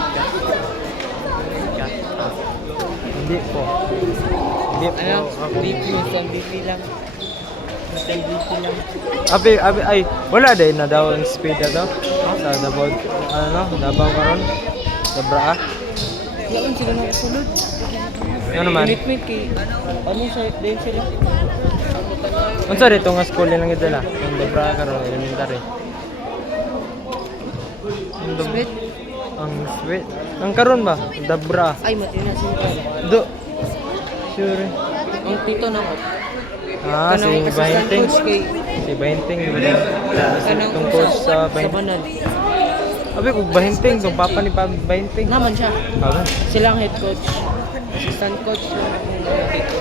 ka. Hindi po. Hindi po. Ano? Ako. BP, isang BP lang. Isang BP lang. Abi, ay, wala din na daw ang speed na daw. Sa Davao, ano, Davao karon. Sa Braa. Wala sila nakasulod. Ano naman? Commitment kay, ano sa din sila? Unsa dito nga school lang ito na? Ang Braa karon elementary. Sweet? Ang sweet. Ang karon ba? Dabra. Ay, matina sila. Do. Sure. Ang tito na ko. Ah, si assistant Bahinting. coach kay Si Bahinting. kanang Tungkol coach sa sa Bahinting. Banal. Abi, kung Bahinting, itong papa ni Bahinting. Naman siya. Aba. Sila ang head coach. Assistant coach yung tito.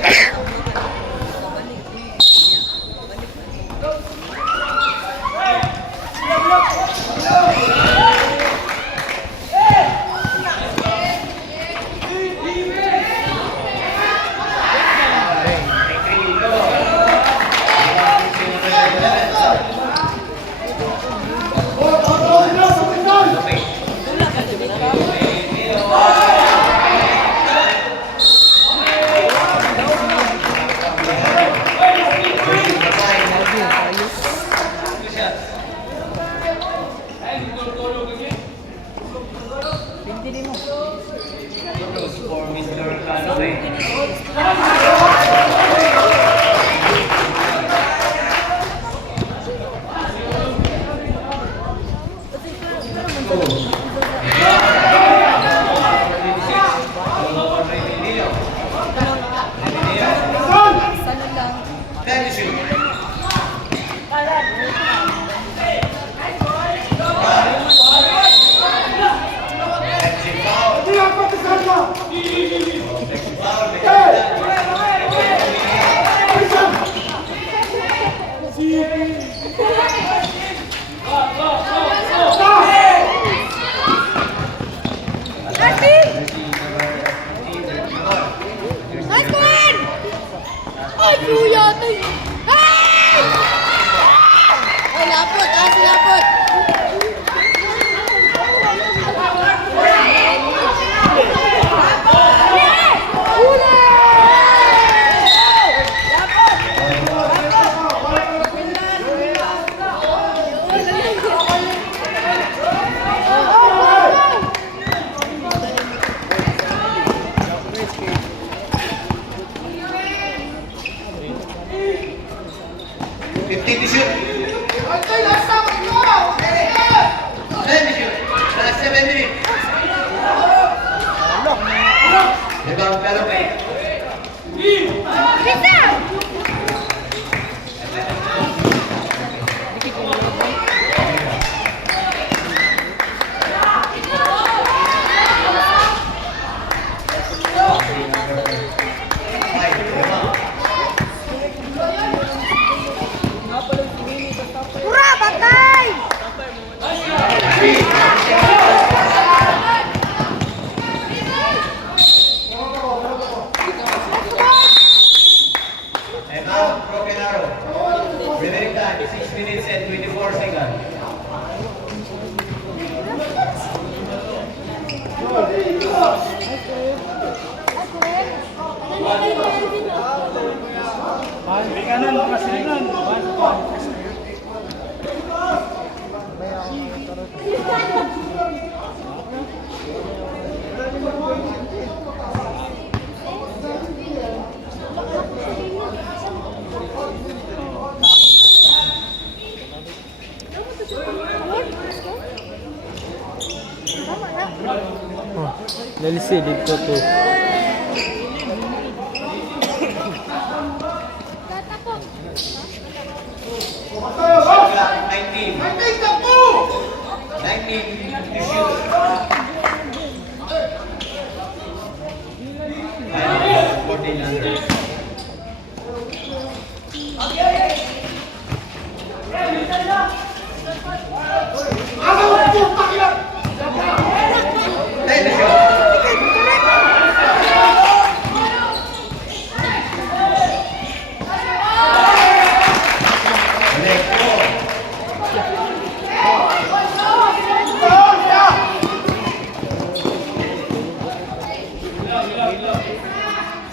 Lalisi dito to.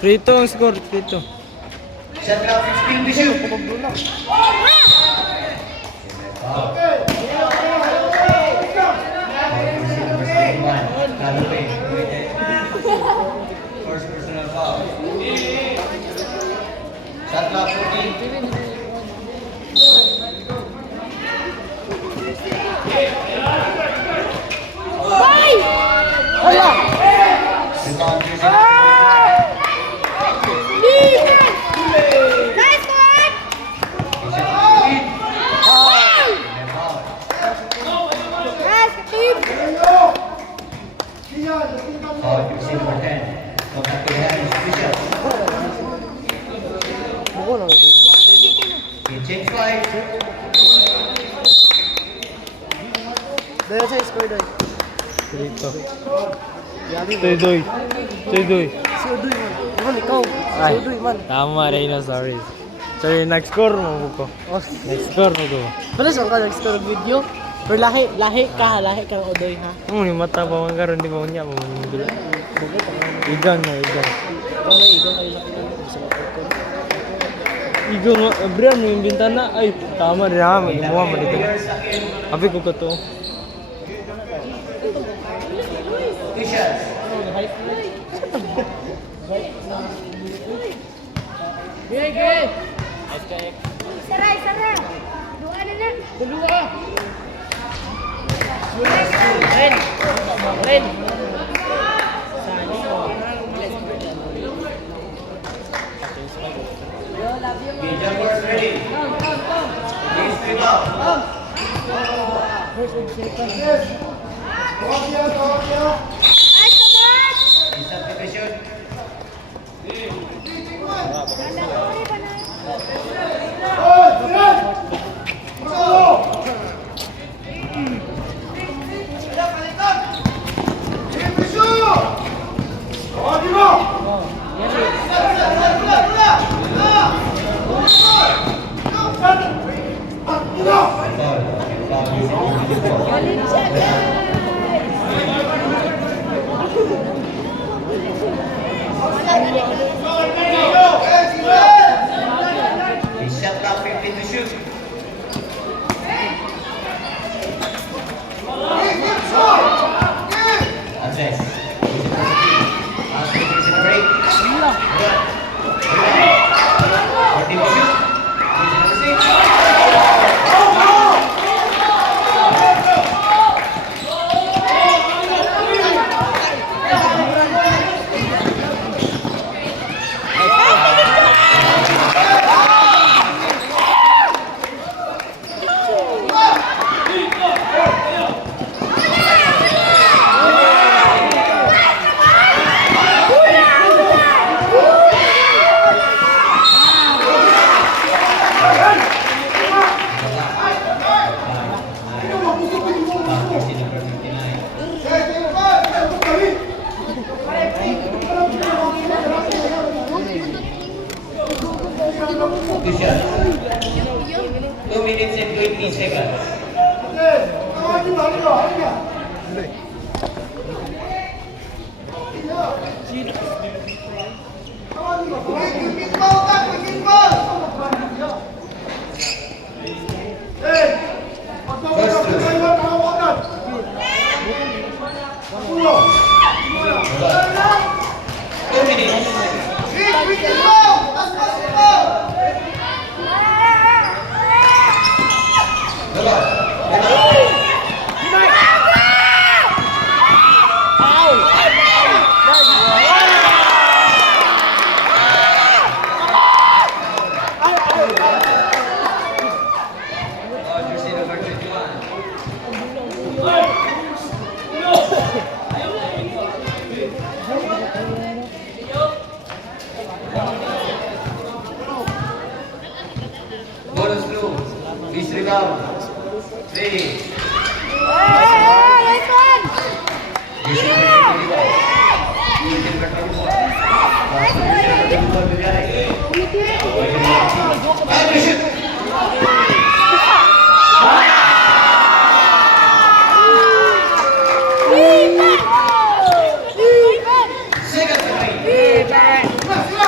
3-2 ang score, 3-2. Shot clock 15 to shoot. First personal foul. Shot clock 14. Rebound, Jersey. Nice one! Nice, team! Foul, Jersey number 10. Contact to the hand is official. Buko lang ito. Okay, change flight. Dahil sa score doon. 3-2. Yari mo. Tuy-tuy. Tuy-tuy. Si Udoy man. Naman ikaw. Si Ay. Udoy man. Tama, Reyna, sorry. Sorry, nag-score mo ko. Oh. Nag-score mo ko. Palas ang ka nag-score ng video. Pero lahi ka ng Udoy ha. Ang ni mata pa man karon di ba niya mo man bila. Igang na, igang. Ikaw na igaw kayo sa pinanong sa mga Igang nga, Brian mo yung bintana. Ay, tama rin ha, mag-imuha mo dito. Habi ko ka to. Two shots. Saray, saray! Dua na na! Okay, jumpers ready. Please rebound. Nice, Tomas! Please substitution. Ganda ko rin ba na? Okay, shot clock 15 to shoot. Andres. There's a break. Good. 14 to shoot. There's number 6. Jersey number 59. Two shots. 2 minutes and 20 seconds. First through. 2 minutes. Jersey number 21. Bonus through. Please rebound. Ready. Nice one! Jersey number 21. Jersey number 24. Jersey number 24. Time to shoot. Second to three.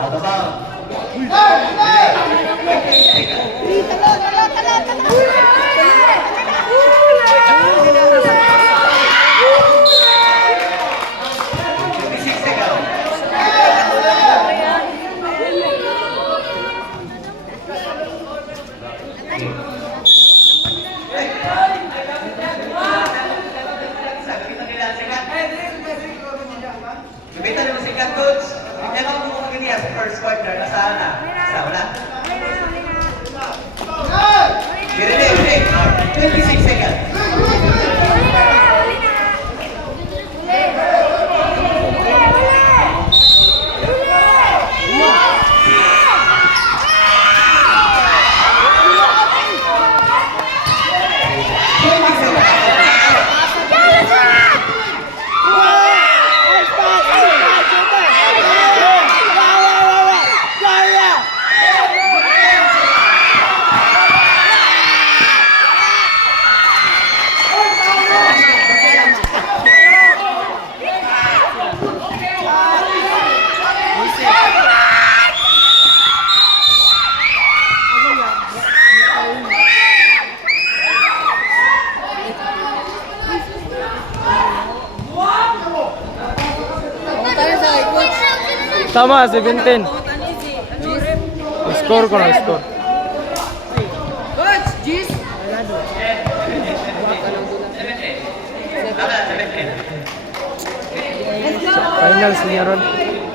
Out of bounds. Kita naman si Coach. Hindi ako kung sa first quarter. Nasaan na? Sa wala? Giri. 26 seconds. Tama, 17. Score ko na, score. Coach, Gis! Finals niya ron.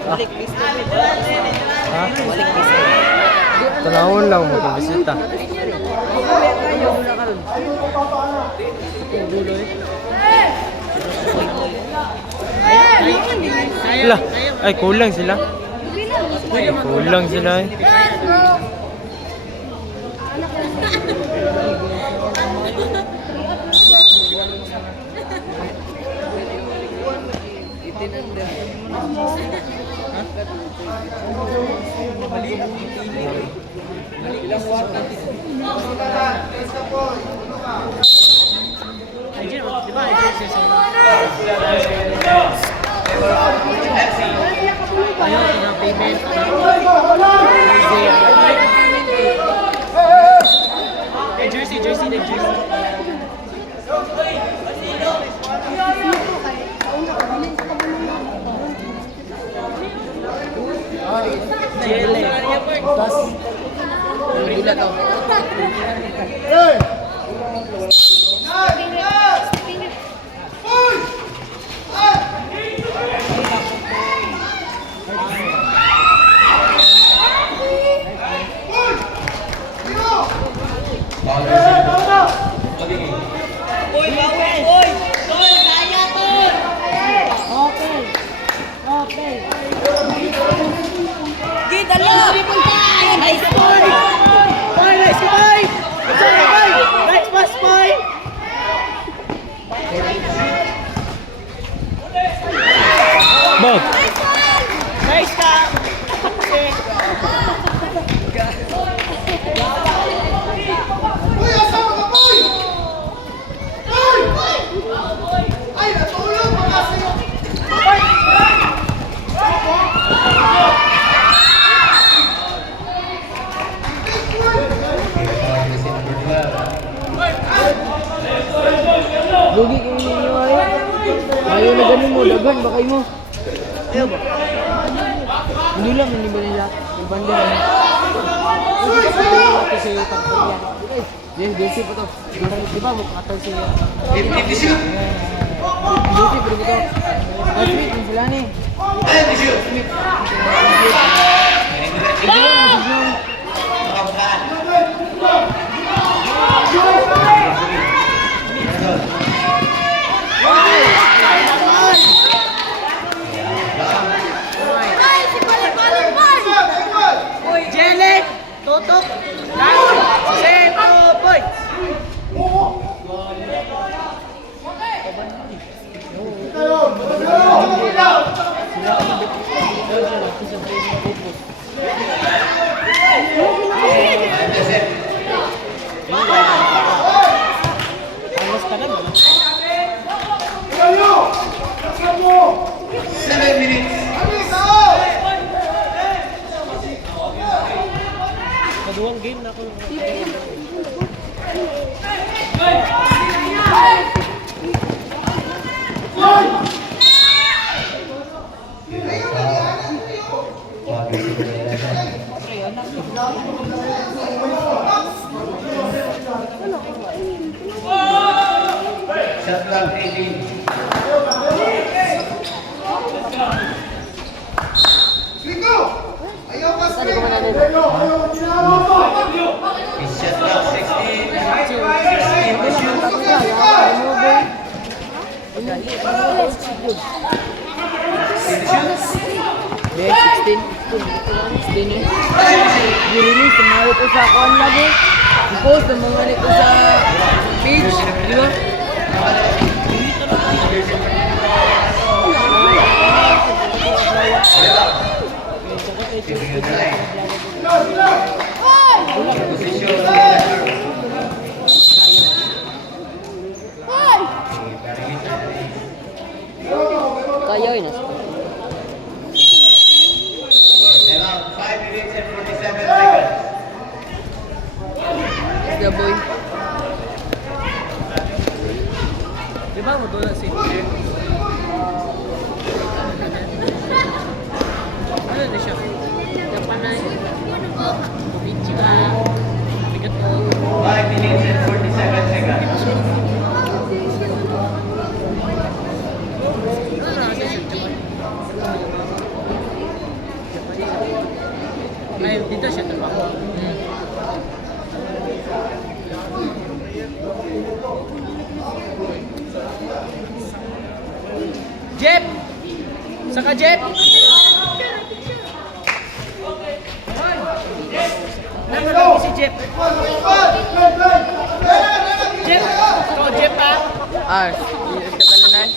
Ha? Tanawon lang mo kung bisita. Wala. Ay, kulang sila. Kulang sila eh. Bog. Nice ka! Lugi kayo ninyo ay. Ayaw na ganun mo, dagan ba kayo mo? Ayaw ba? Hindi lang, hindi ba nila? Ibanda na. Ito sa iyo, tapos yan. Yes, Desi po to. Di ba, makakataw siya. Desi, pero ito. Smith, ang sila ni. Smith. Jelly! Tutok! Seto boy! Go! Be, 16. 16 eh. I-release, tumalit ko sa kuhan lagi. I-post, tumalit ko sa page. Di ba? Kaya yun. Around 5 minutes and 47 seconds. The boy. Di ba mo doon si Pierre? Ano na siya? Japanay. Kubichi ka. Bigat mo. 5 minutes and 47 seconds. Ay, dito siya trabaho. Jeff! Saka Jeff! Naglalagi si Jeff. Jeff! Ito, Jeff ha? Ah, yung katalanan.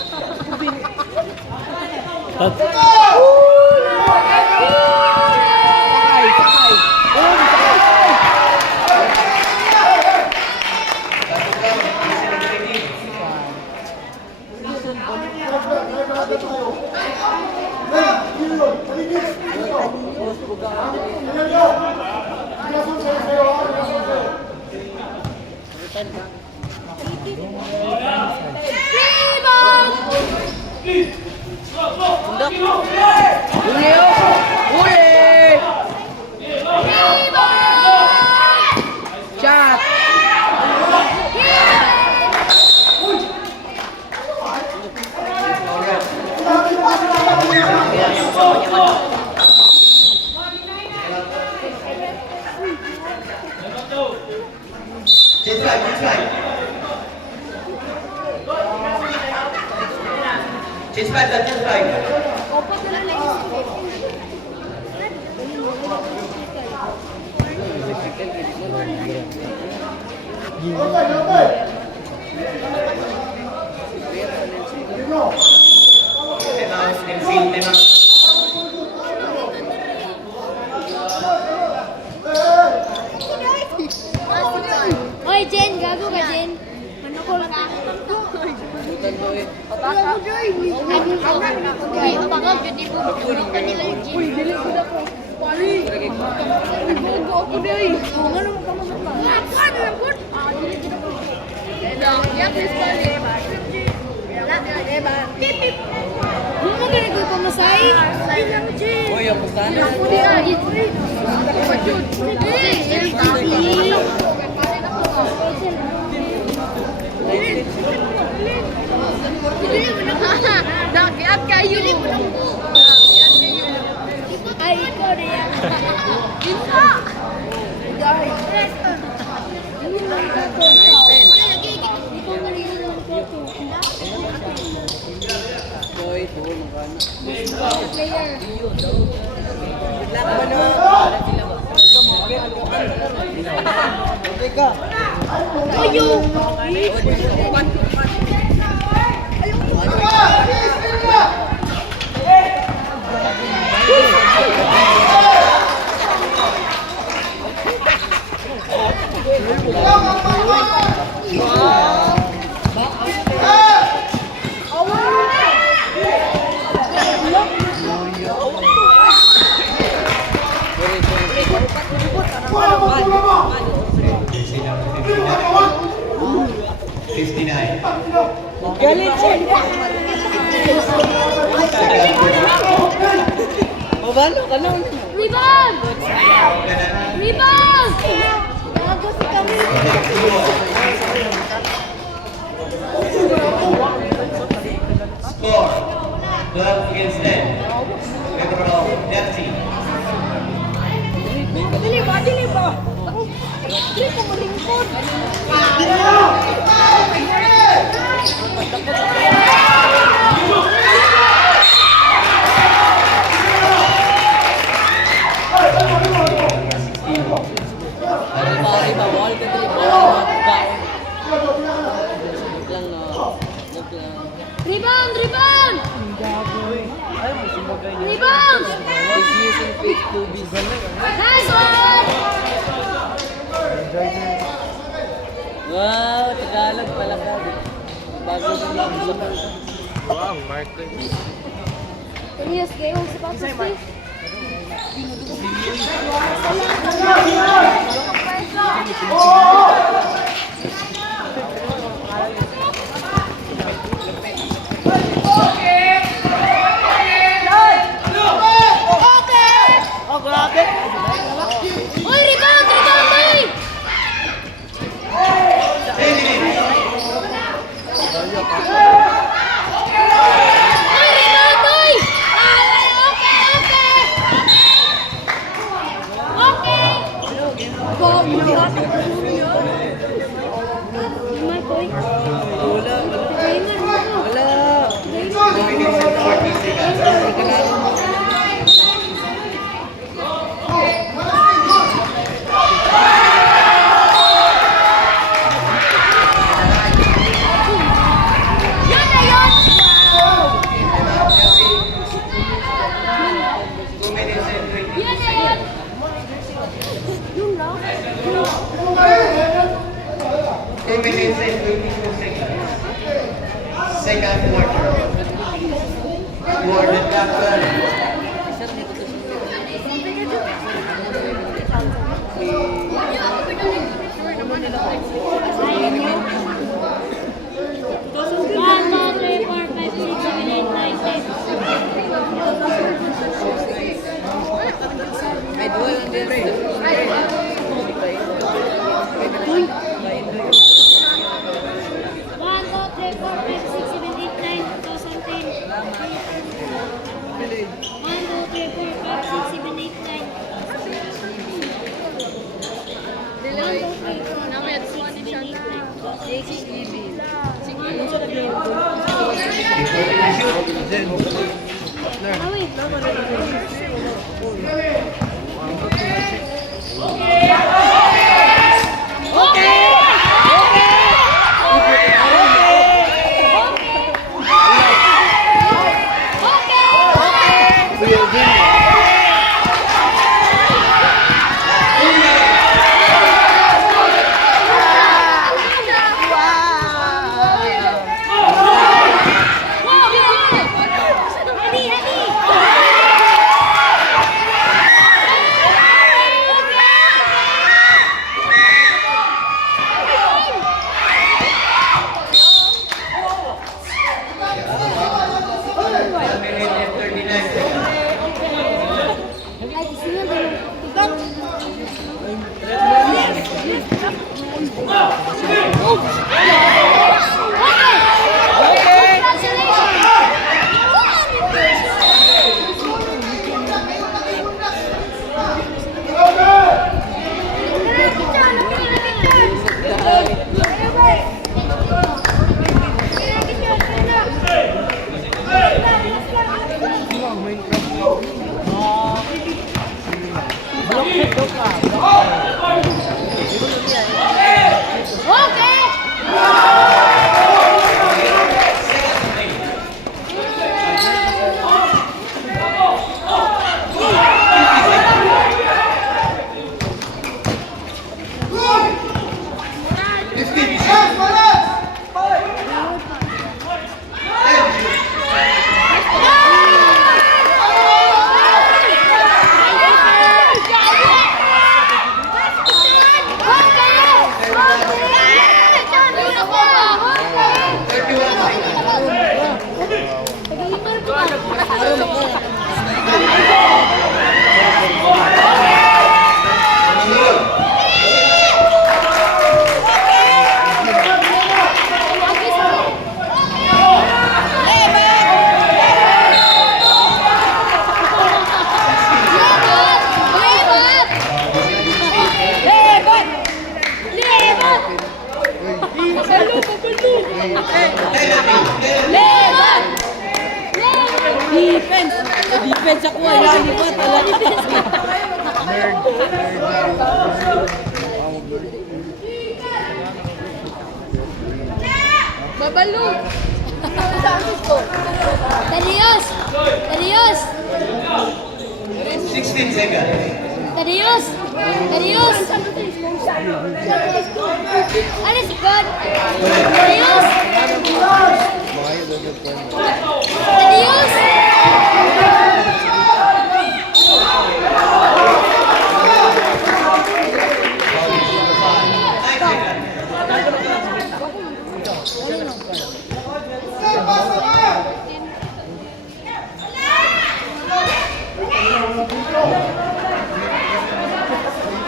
Shot! Just right. Just right. Opo, na lang Oy, Jen, gago ka, Jen. Manukol ka. Ay, abangag, hindi po magpulong ka nila yung Jen. Uy, dili ko na po. Pari! Nagbugo ako dili. Kung ano mo ka mamata. Ano na po? Dili ko na po. Yak, Miss Pari. Pipip! Ano mo ganit ko pamasay? Ay, lang, Jen. Uy, ang pagkana. Nakiat kayo. Ay, Korea. Bisa. Boy, tuho mo ka na. Player. Ayo. Galit siya. Mabalo ka na. Rebound! Rebound! Gago si kami. Score 12 against 10. Member of Deaf Team. Dili ba? Dili ba? Dili ko malingkod. Rebound! He's using fake movies. Nice one! Wow, Tagalog pala ka. Bago na lang sa Wow, Martin. Elias, kayo ang sapatos, Steve. Oh, grabe! Uy, rebound! Rebound, boy! Uy, rebound, boy! Okay! Gamer, boy. Gamer, mo. Yan na yun! 2 minutes and 20 Yan na yun! Yun lang? 2 minutes and 22 seconds. Second quarter. Warden Captain. One, two, three, four, five, six, seven, eight, nine, 10. May dual ang dire. One, two, three, four, five, six, seven, eight, nine, 2010. One, two, three, four, five, six, seven, eight, nine. One, two, three, four, five, six, seven, eight, nine. Ah, wait. Defense! Defense ako, yan iba talaga. Babalo! Serius! Serius! Darius! Ano si God? Darius! Darius!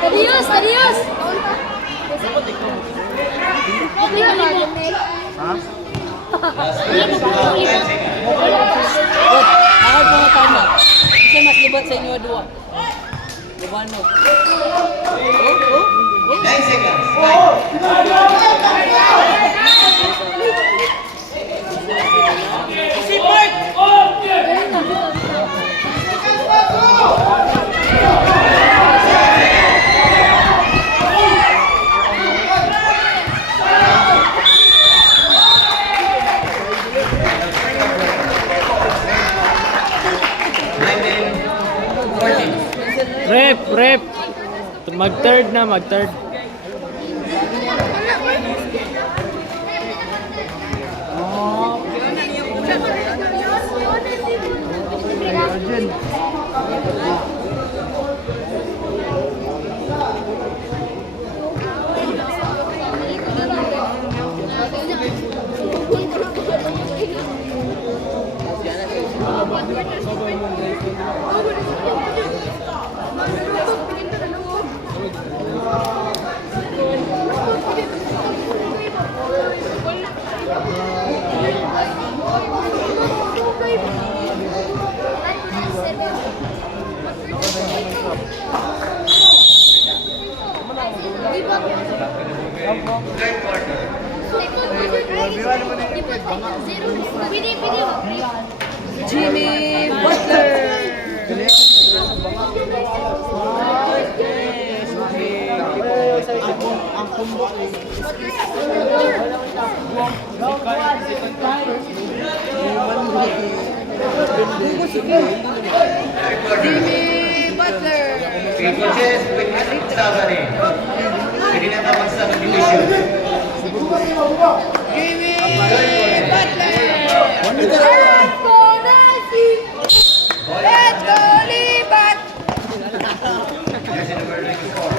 Darius! Darius! Hindi ka narinig. Ha? Hindi mo pa ulit. Ako mga tama. Kasi mas libat sa inyo dua. Libano. 9 seconds. 5. Rep. Mag-third na, mag-third. Jimmy Butler. Ang kumbo. Jimmy Butler. Okay, coaches, with Mustafa rin. Pwede na tapos sa division. Jimmy Butler. Let's go, Libat! Jersey number 94.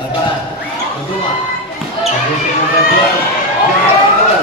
Laban, Duduma. Jersey number 12. Jersey number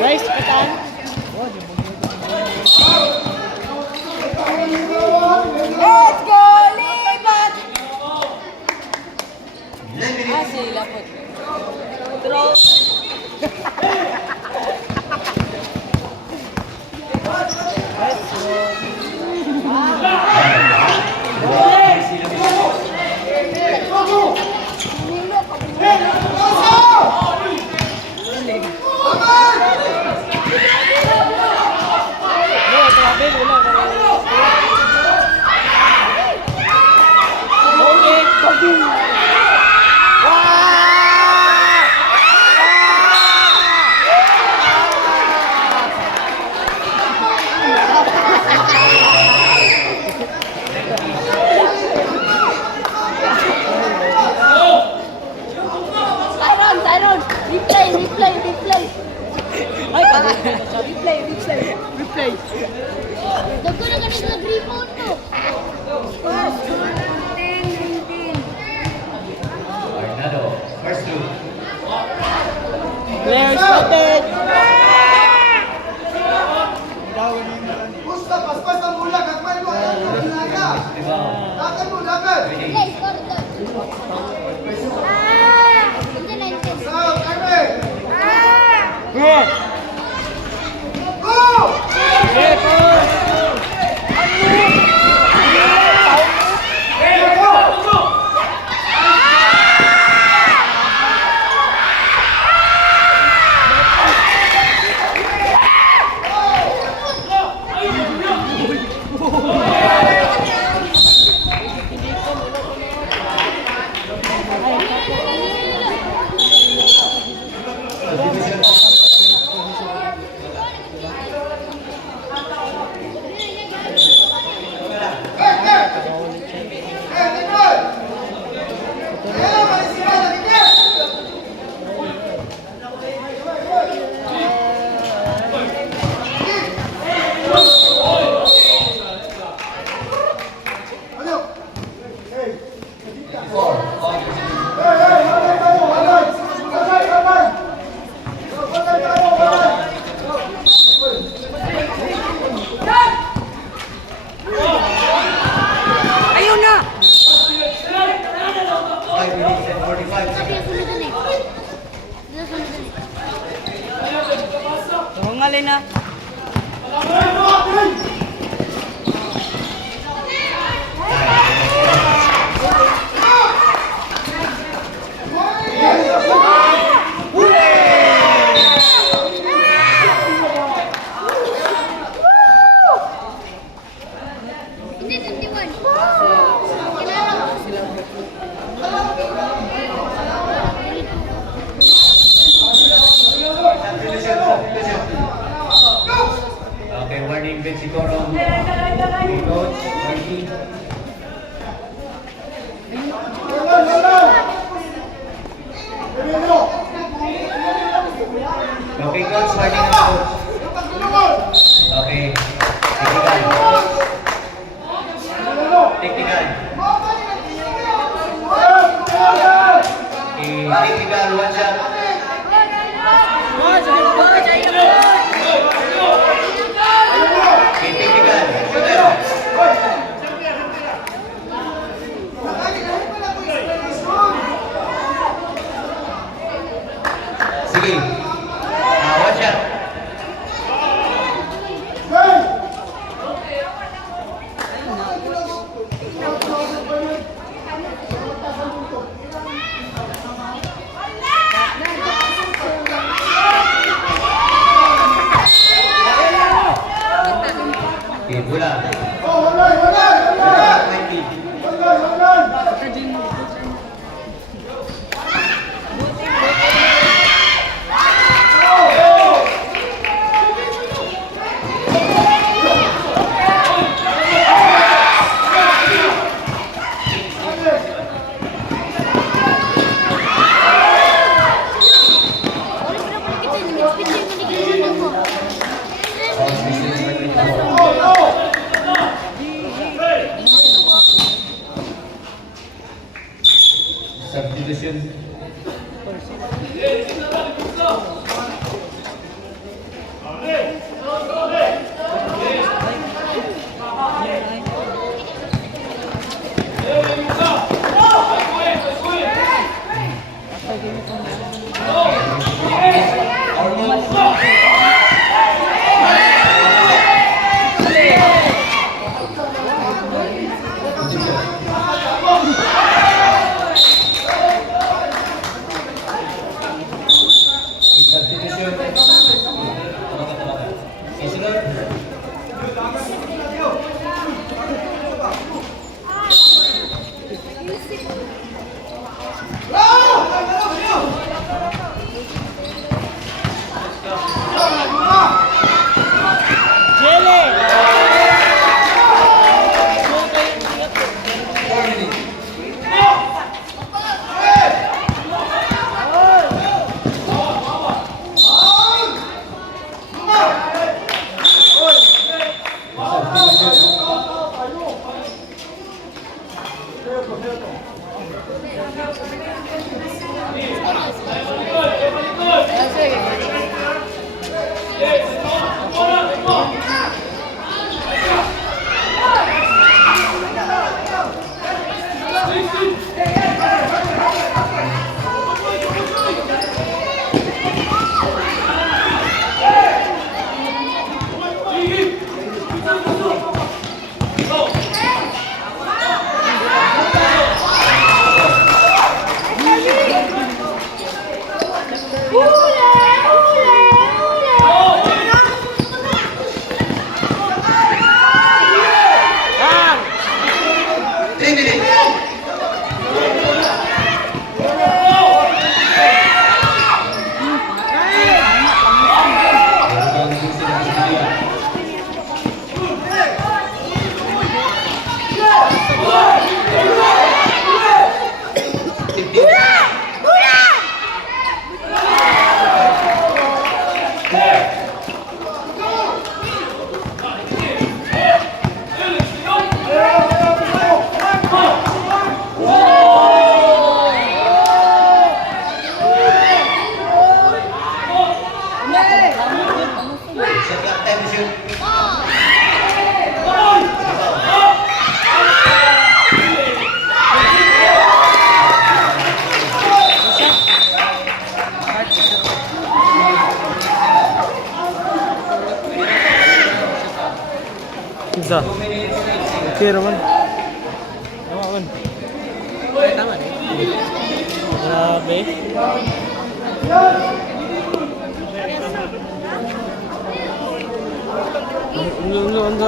Rice, katan. Let's go, Libat! Sila po. Draw. Tyron! Replay! Ay, replay. Dagko na ganito na gripon mo! Arnado, first two. Player spotted. Rebound. Play, score, Oday na. Hindi, 21. Kilala ko. Okay, warning bench siguro. Okay, coach. Warning. Okay, coach. Warning na coach. Okay. Technical. Technical. Okay, technical. One shot. Okay, technical. Shooter. Sige. One shot. Okay, bola. Substitution. Sa? Okay naman. Tama man. Tama na. Grabe.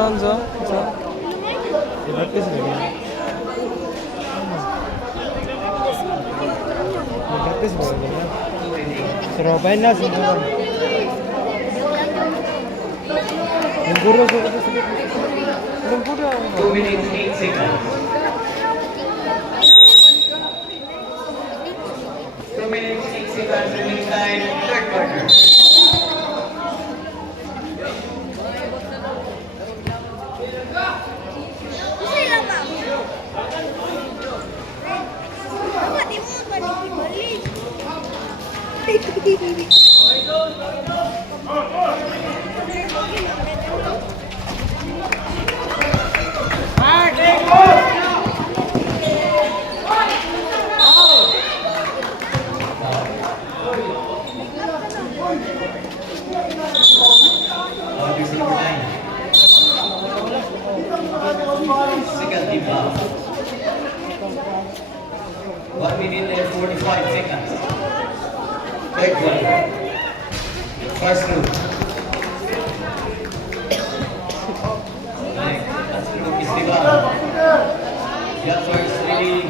Unsa? I-practice na ganyan. I-practice ba ganyan? Surabayan na, siguro. Yung guro, sige. Yung guro. 2 minutes, 8 seconds. 2 minutes, 8 seconds remaining time, third quarter. Kasi lang, ma'am. Dapat di mo balik-balik. Obviously, number 9. Second team foul. 1 minute and 45 seconds. Third quarter. First group. That's the group is Diba. Young first, really.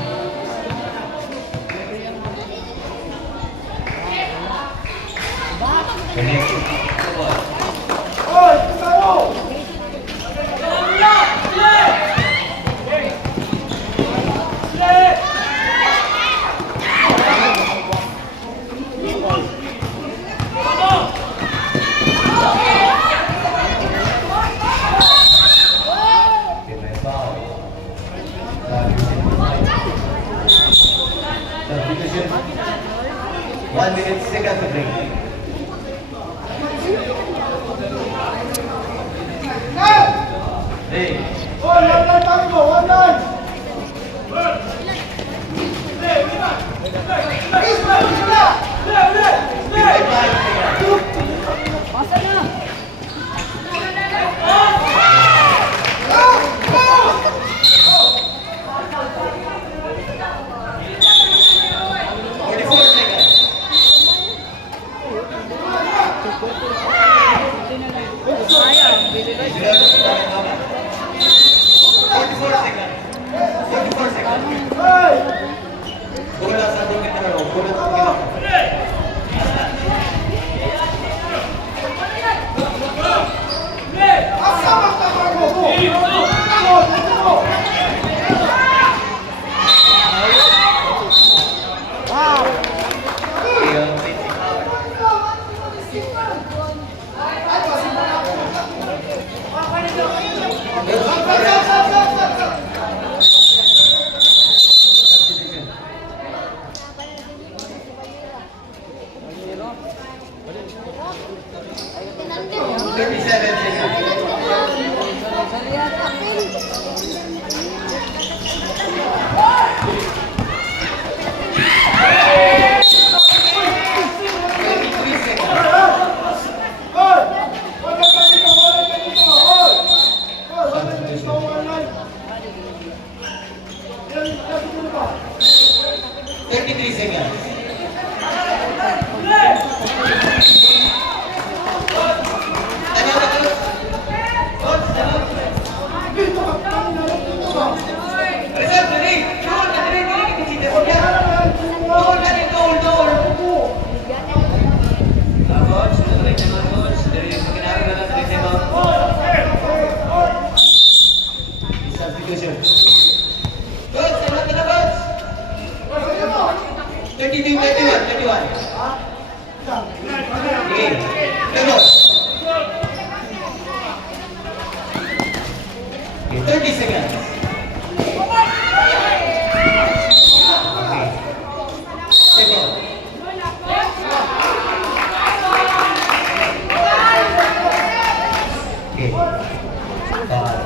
Substitution. 1 minute, second to break. Hey.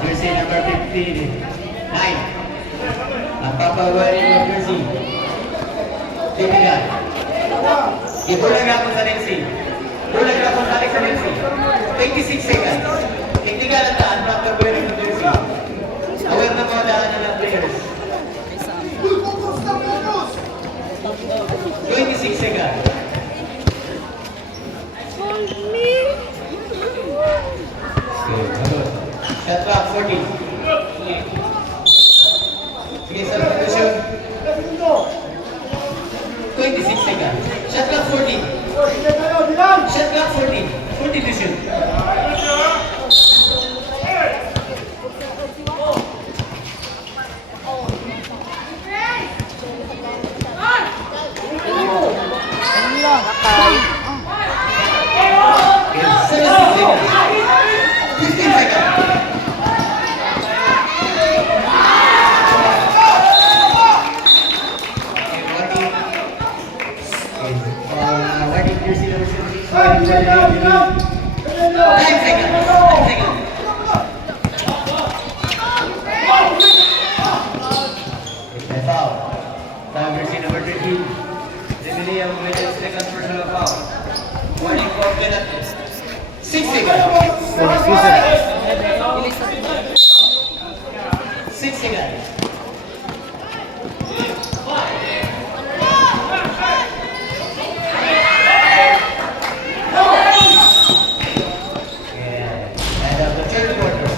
Jersey number 59. Ang papawari ng jersey. Tipigan. Ibulag ako sa Nancy. Bulag ako sa Nancy. 26 seconds. Tipigan ang taan. Papawari ng jersey. Jersey number 13. Referee ang minute second personal foul. Warning for penalty. 6 seconds. 6 seconds. And of the third quarter.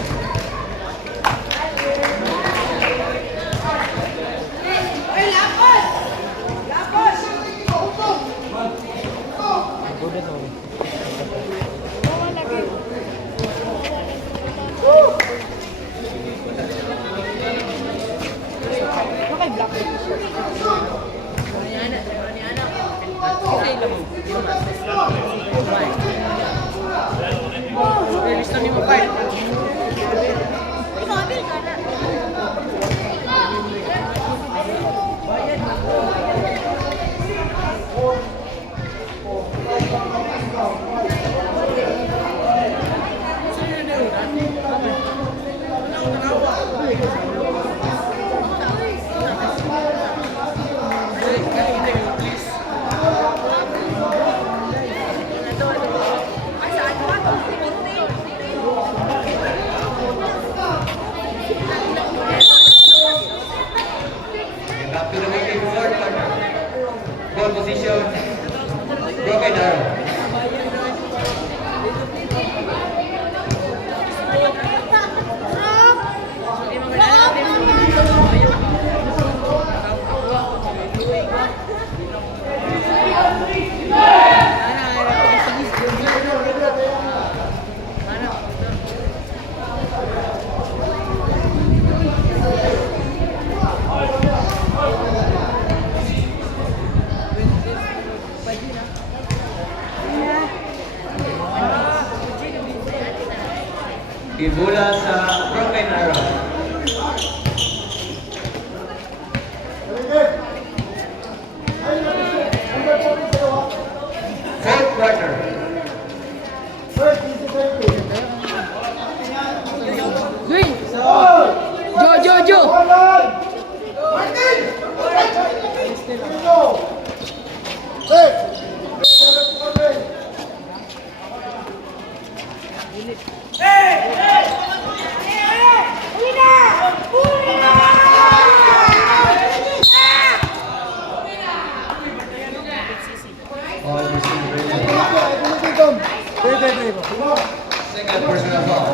Back to the wicket, fourth corner. Ball position, broken arrow. Ibula sa broken arrow. Fourth quarter. Green! Jo! All receiver. Second personal foul.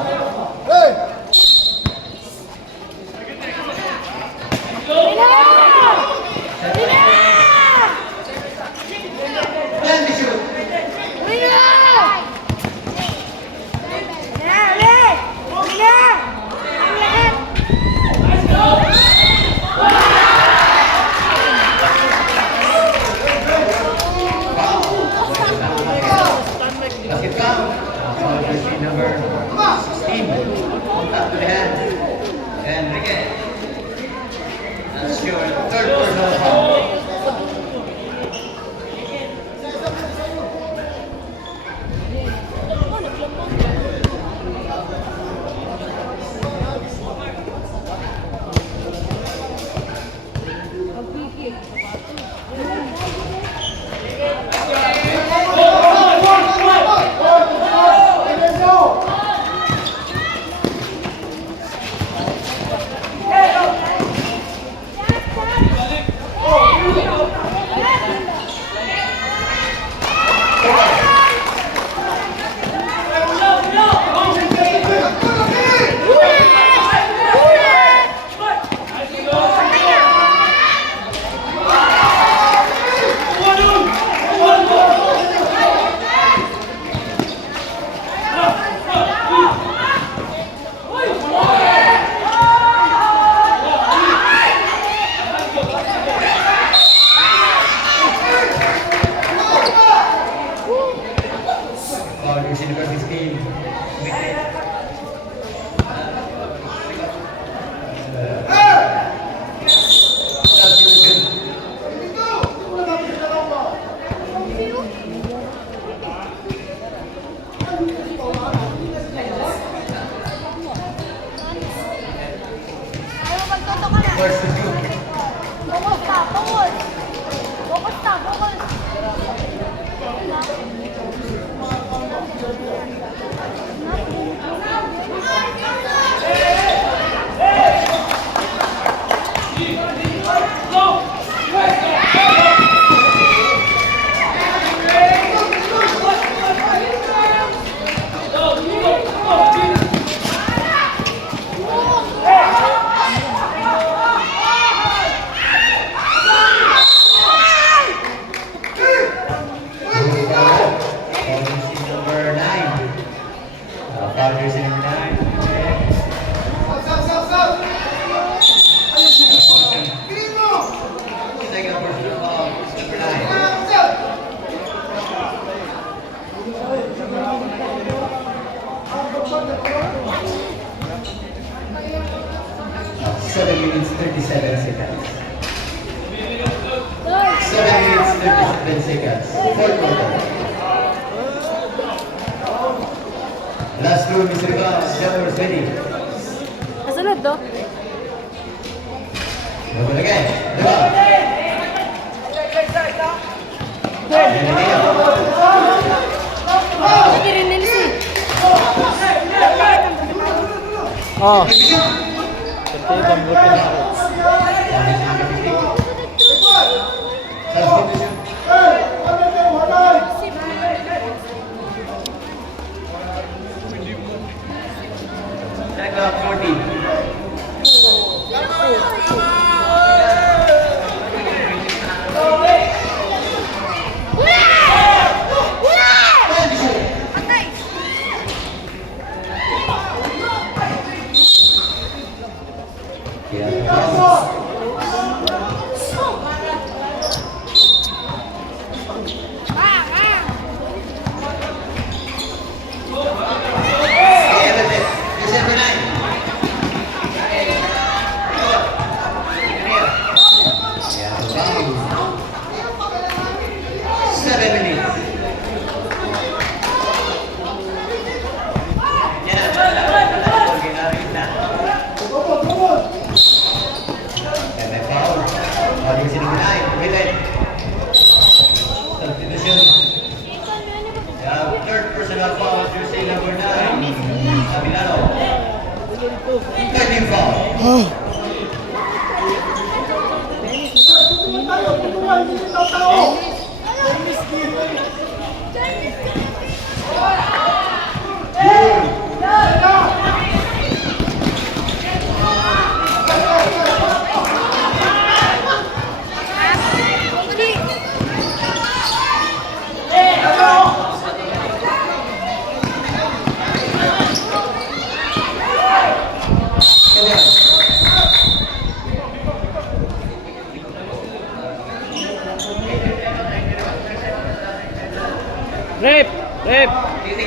And the shoot. Basket count. Foul jersey number 16. Contact to the hand. And again. That's your third personal foul. First to shoot. Focus! Focus na, focus! Number 9. Foul jersey number 9. Second personal foul, number 9. 7 minutes 37 seconds. 7 minutes 37 seconds. Fourth quarter. Last two, Mr. Gans, Jeffers ready. Nasunod to? Double again. Diba? Sige rin nila si. Oh. Kasi gambutin ako. Substitution. Check out 40. Patay! December 9. Third personal foul, jersey number 9. Sabilano. Third foul. Rep! Rep!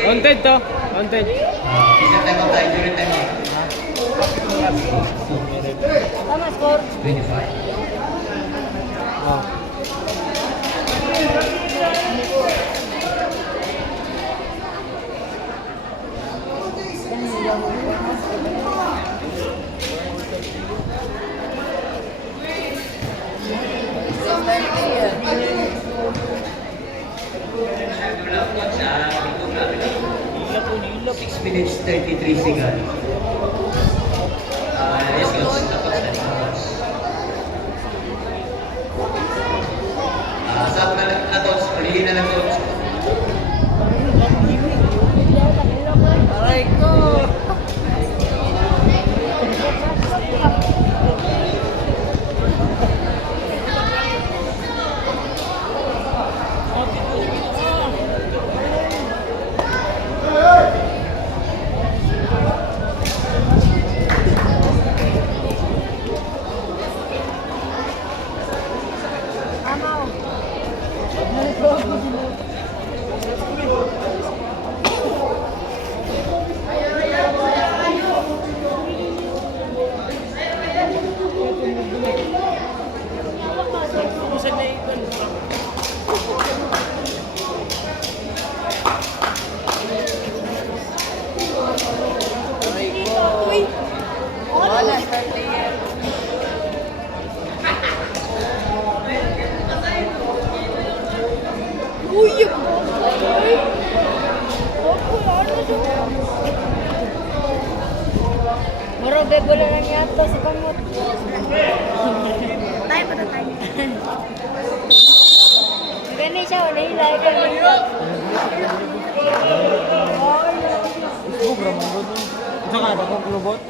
Wanted to. Wanted. Isang time out tayo, during time out. Tama, score. 25. Oh. 6 minutes 33 seconds. Yes, coach. Tapos na rin, coach. Sabi na coach. Ulihin na lang, coach. Aray ko! Gani siya, wala yung lahat ka nito. Facebook ra man gud. Ito ka dako kulubot.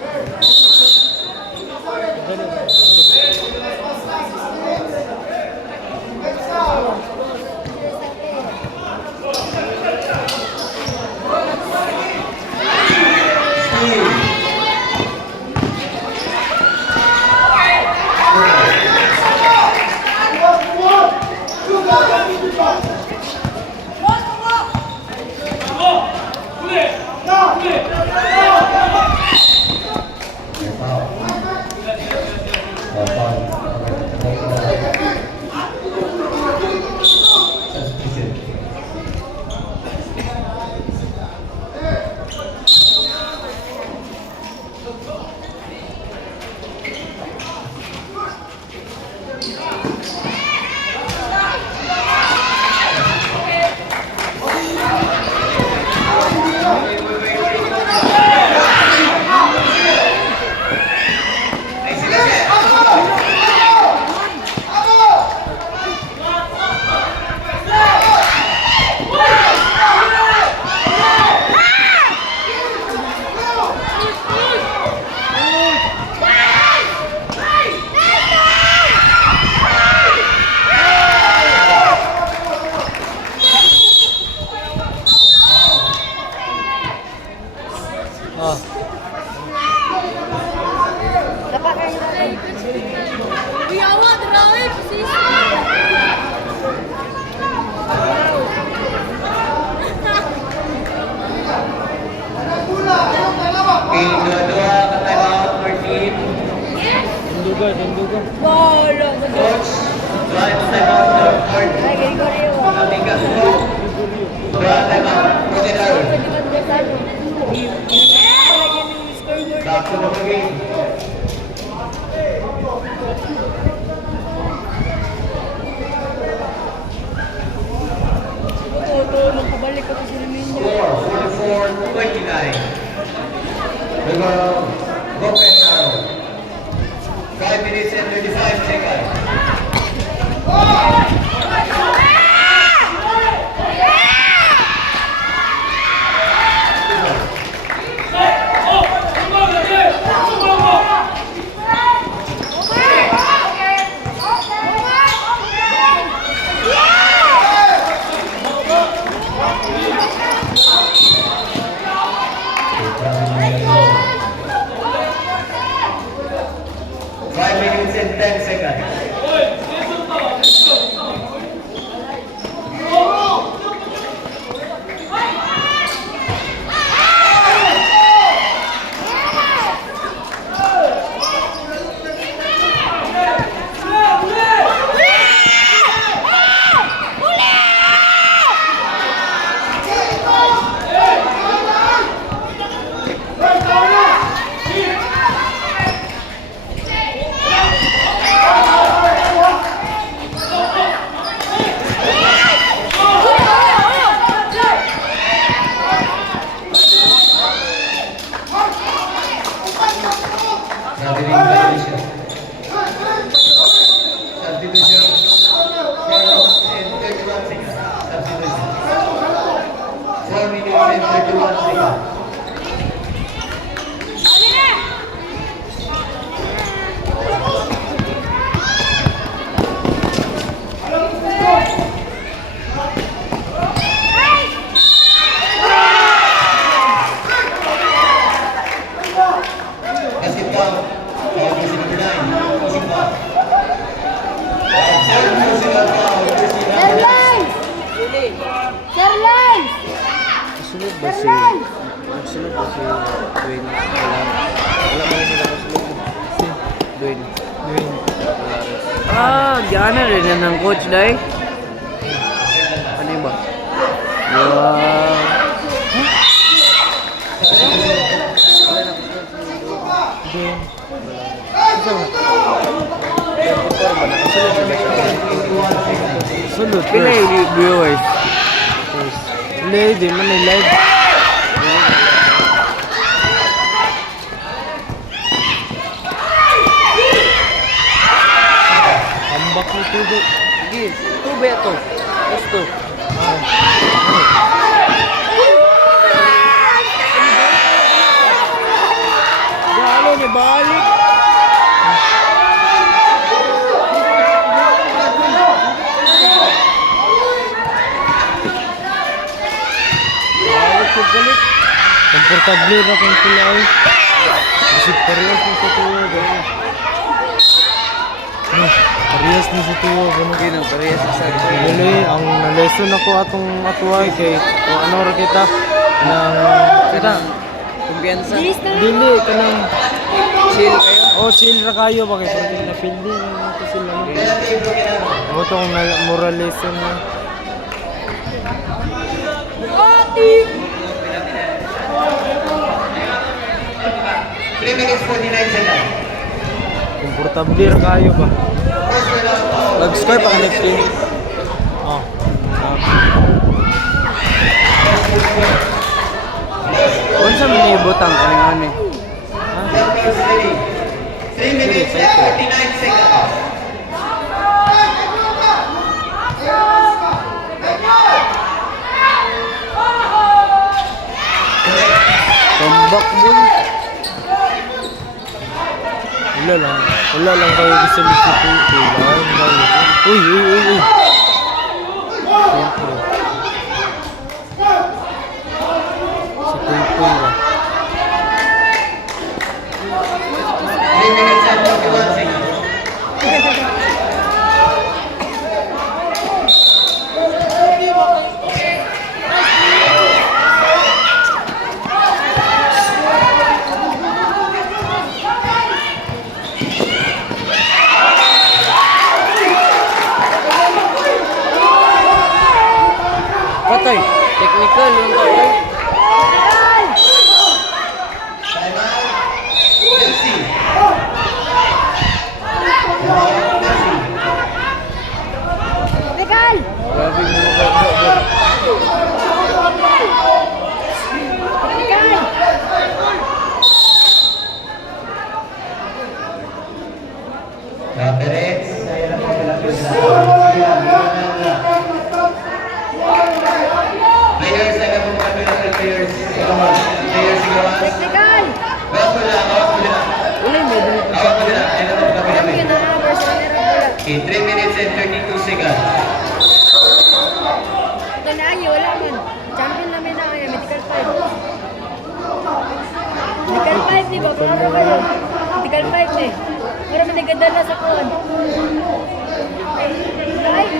Dapat kayo na. Biyawa, drive, sisi. Okay, dua-dua ka time out for team. Dundugan. Wala. Coach, dua time out for Ay, gani ko rin. Amiga. Dua time out. Coordinator. Back to the game. Makabalik ako sa namin. Score 44-29. Broken arrow. 5 minutes and 35 seconds. Five minutes and 10 seconds. Substitution. Substitution. 31 seconds. Substitution. 4 minutes and 31 seconds. Basket count. Jersey number 9. Easy foul. Third personal foul. Jersey number 9. Sirlan! Sunod ba si Dwayne? Wala ba nila kasunod? Si Dwayne. Gana rin na ng coach dahil. Ano yun ba? Wow. Sunod Pila yung viewers? Hindi, di man live. Tambak ni tubo. Sige, tubo ito. Gusto. Galo ni balik. Balik yung galit. Komportable ra kung sila ay. Kasi parehas ni sa tuwo. Parehas ni sa tuwo. Gino, parehas sa sarili. Dili, ang na-lesson ako atong atuay kay o ano ra kita nang Kita, kumpiyansa. dili kanang Chill kayo. chill ra kayo ba kay pwede na feeling ito sila. Mo to kung moral lesson na. 3 minutes 49 seconds. Komportable ra kayo ba? Nag-score pa ka next game. Oh. Kung sa mga ibutang, kaling ano eh. Champions ready. 3 minutes and 49 seconds. Tambak boy. Wala lang kayo gusto magsiputi. Uy. Siyempre. Si Puy ba? 3 minutes and 41 seconds. Patay. Technical yung tao. Time out. Chelsea. Legal! Grabe mo ba? Legal! Perez. Saya na po sila. Players, taga po mga Philippine players. Players, sigawan. Legal! Bawas mo lang. Wala mo din. Bawas mo lang. Ayun na po kami namin. Yun na, personal na wala. Okay, 3 minutes and 32 seconds. Ito na ayo, wala man. Champion namin na kaya, medical 5. Medical 5, di ba? Para kayo. Medical 5 eh. Para maniganda na sa kuwan. Ay!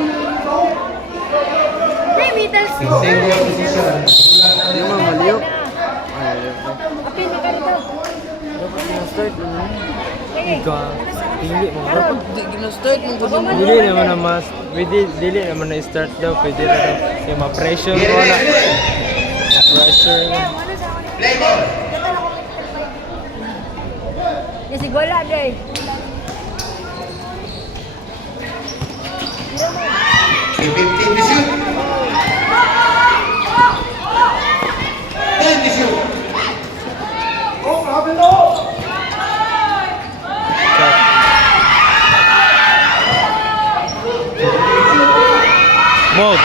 3 meters! Single position. Hindi mo maliw. Apin, makarito. Dapat na-start mo. Okay. Ika. Dili mo. Dapat di gina-start mo. Dili naman na mas. Dili naman na start daw. Pwede na daw. Yung ma-pressure wala. Ma-pressure. Play ball. Yes, wala day. Okay, 15 to shoot. 10 to shoot. Mode.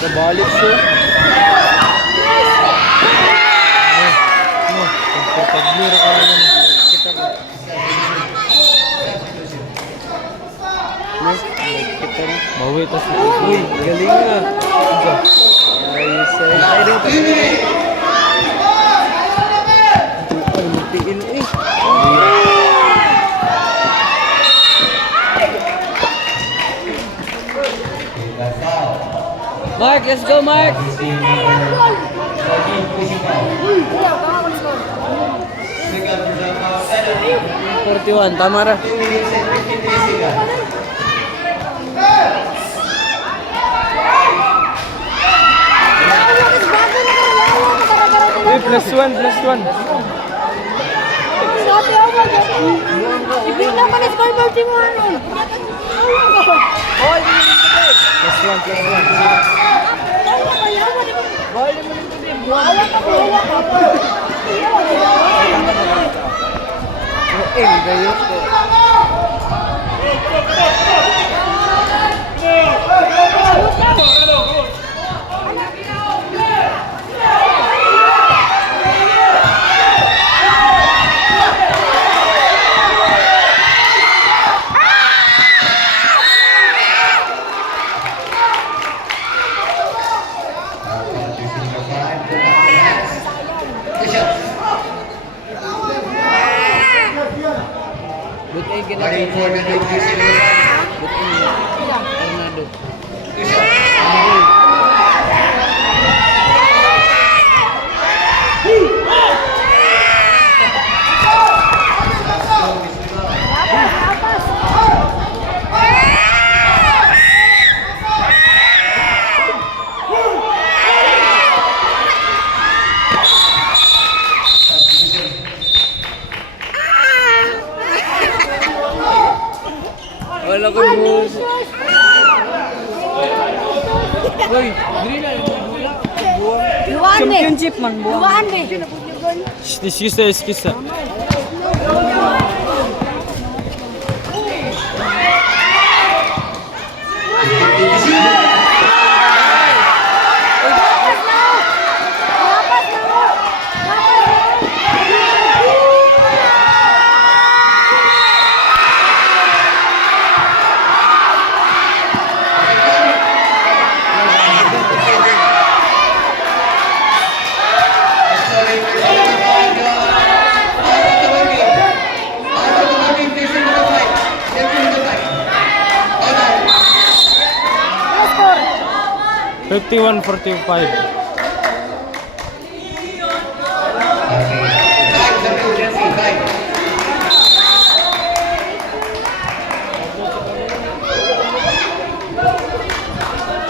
Nabalik siya. Komportable ra kayo naman. Kita mo. Kita mo. Bawi tas. Uy, galing nga. Ayos ay. Ay, rin. 3 minutes. Ay, mutiin eh. That's foul. Mark, let's go, Mark. Team number 14 pushing foul. Second personal foul. Penalty. 41, tama ra. 2 minutes and 53 seconds. Uy, +1. Sabi ako mag ibig naman is scoreboard si mo ano. +1. Bawal naman yung tabi. Gayos ko. Buti ginagawa Ready for the defensive five. Tornado. Two shots. Wala ko bus. Hoy, dili na bola. Championship man buwan. Buwan be. Excuse, excuse. Out of the game, 51-45. Five, the emergency, five.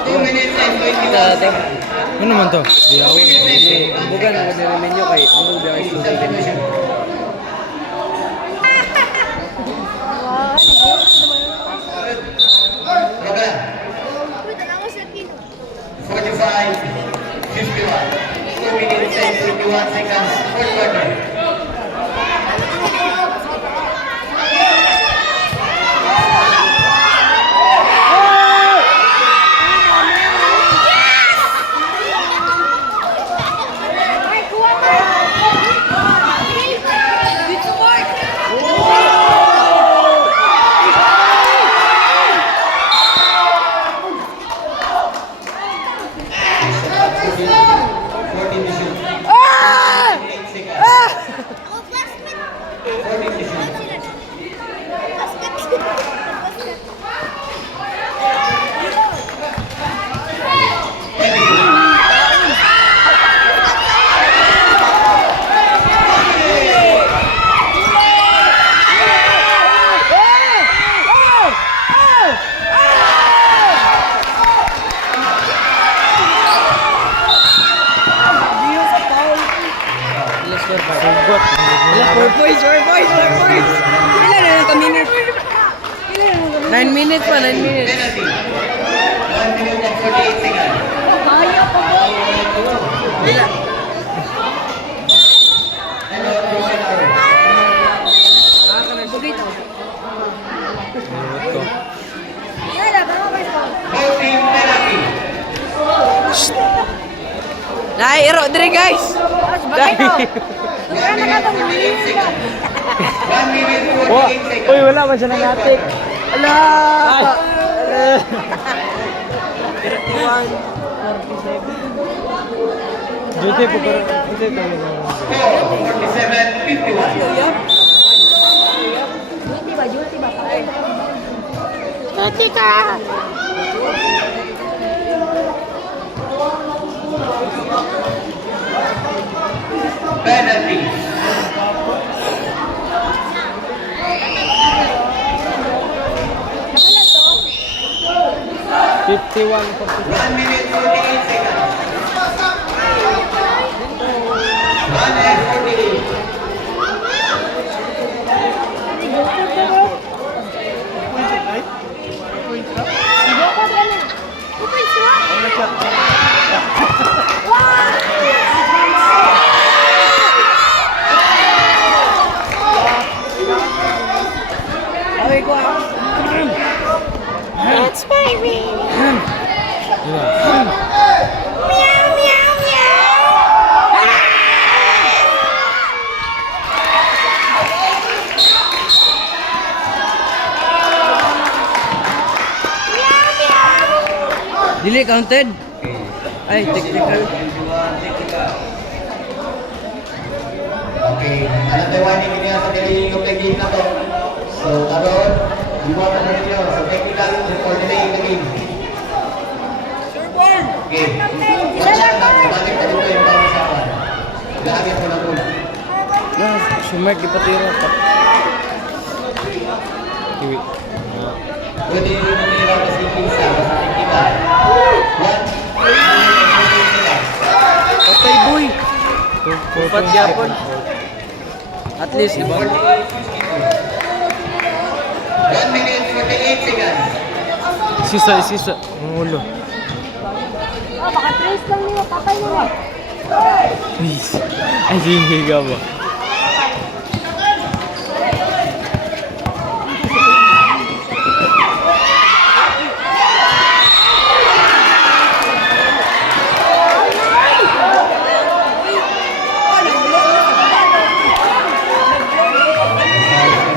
Two minutes and 21 seconds. Ano naman to? Di ako. Bukan ako sa menu kay ano ba ay Substitution. Rogan, 45, 51. 2 minutes and 21 seconds. Fourth quarter. Sugot. Four points. Ilan na lang minutes? 9 minutes pa, 9 minutes. Penalty. 1 minute and 48 seconds. Ilan? Hello, broken arrow. Both team penalty. Dai, ero dire guys. Dai. 1 minute 48 seconds. 1 minute 48 Uy, seconds. wala man siya nangatik. Ala. Duty po pero duty po. 47, 51. Penalty. Fifty-one. 1 minute 48 seconds. 1 and 48. Dili counted. Okay. Ay, technical. 21, technical. Okay, alam tayo warning niya sa delay yung game na to. So, karoon, iwan na ninyo. So, technical for delay yung game. Okay. Bakit ka dito yung pang-usapan? Gagawin mo na muna. Sumek ipatira pa. Kiwi. Pwede yung manila kasi kinsa sa technical. What? Patay boy. Upat gyapon. At least, di ba? 1 minute 48 seconds. Sisa. Ang ulo. Baka trace lang nila, patay nila. Please. Ay, hihiga ba?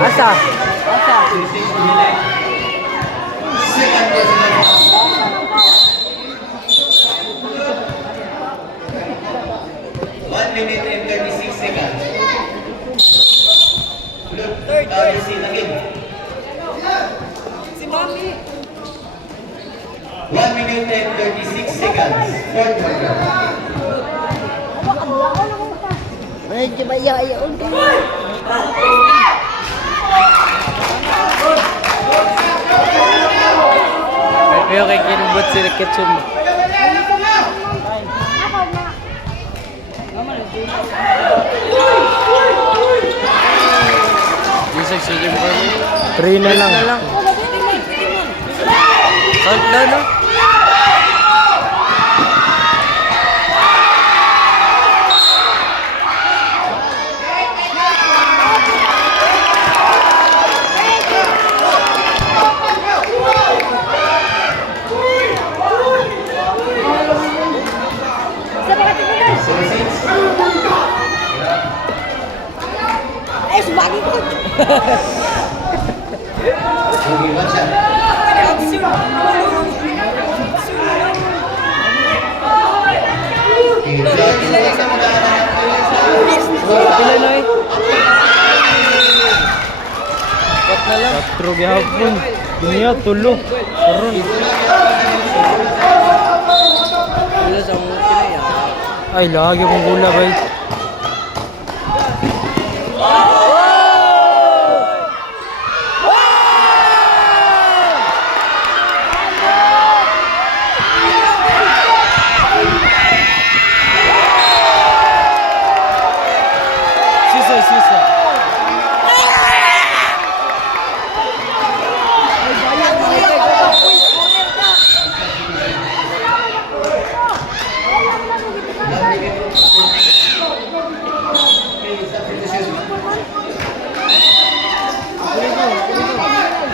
Asa? Second personal foul. 1 minute and 36 seconds. Look, you see the game. 1 minute and 36 seconds. Fourth quarter. Medyo bayaya ulit. Kayo kay kinubot sila kitchen mo. Isag sige mo. 3 na lang. Count down no? Sebagi ko. Okay, watch out. Okay, so, Pila na eh. Cut na lang. 4 gihapon. Niya tulo. Karon. Pila sa mga kinaya. Ay, lagi kong gula bay. Sisa.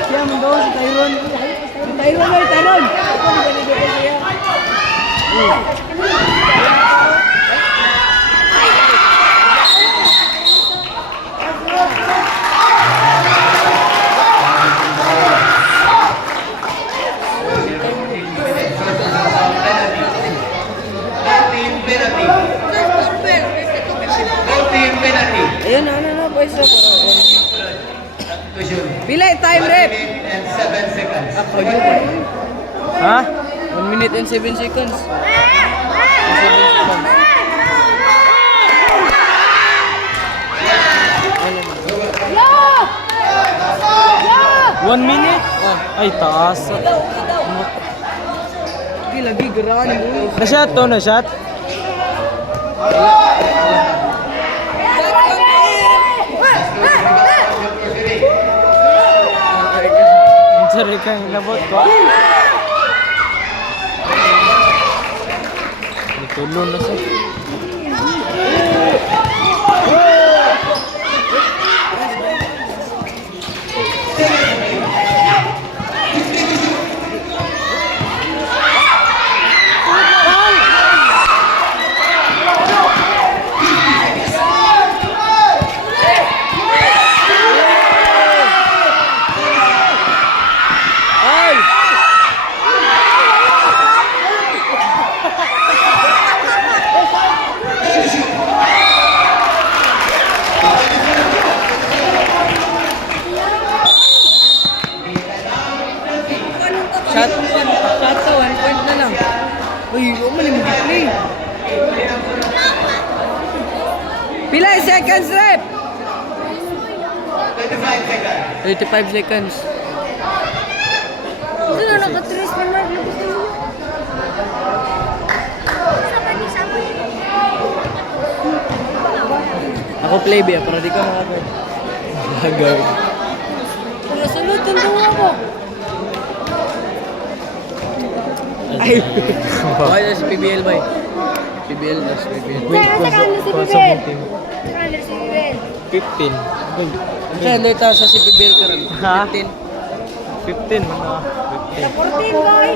Siya mo daw si Tyron. Tyron ay Tyron. Ayun na boys na Pila time rep. 7 seconds. Ako yun pa. Ha? 1 minute and 7 seconds. 1 minute? Ay, taas. Lagi gerahan mo. Na-shot to, na-shot. Sorry ka, hinabot ko. Tulo na siya. 30 seconds left. 25 seconds. 35 seconds. Ito na nakatrace na Mark. Lubos na mo. Sabay ni sabay. Ako play ba, para di ka makagard. Agad. Wala sunod, tuntungan mo. Ay. Bakit na si PBL ba? PBL na si PBL. Wait, Saan kung si sa Bibel? team. Saan si Bibel? 15. Kaya dito sa si PBL ka rin. Ha? 15. 15 mga 15. 14 boy.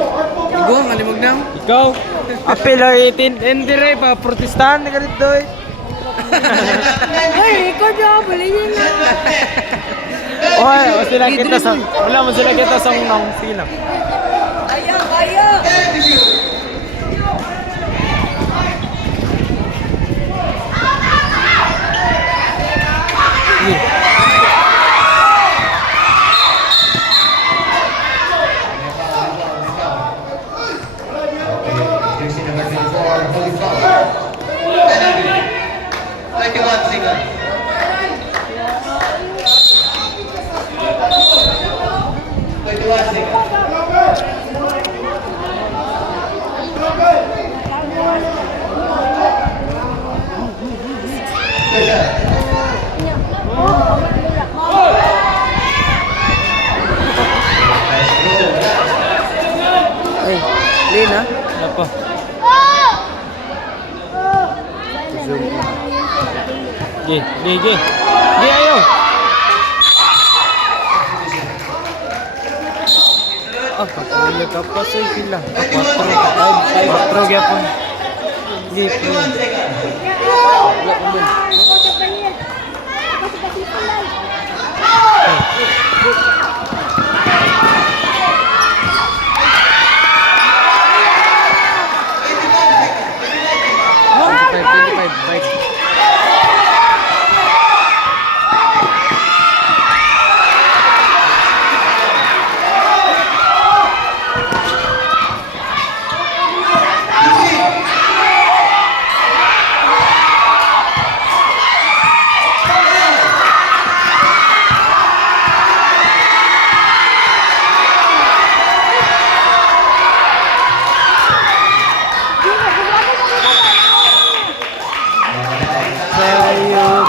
Igo, kalimag na. Ikaw, apel ay 18. Hindi rin pa protestahan na ganito doy. Ay, record na. Bali yun na. Oy, o sila kita sa wala mo sila kita sa unang sila. Kaya, kaya. Jersey number 24, holy foul. Penalty. 21 seconds. Ay, Lin ha? Apa? Gi, gi, gi. Gi ayo. Ah, kapag ka pa sa sila. 4 gyapon. Gi. Wala ko dun. Sayo.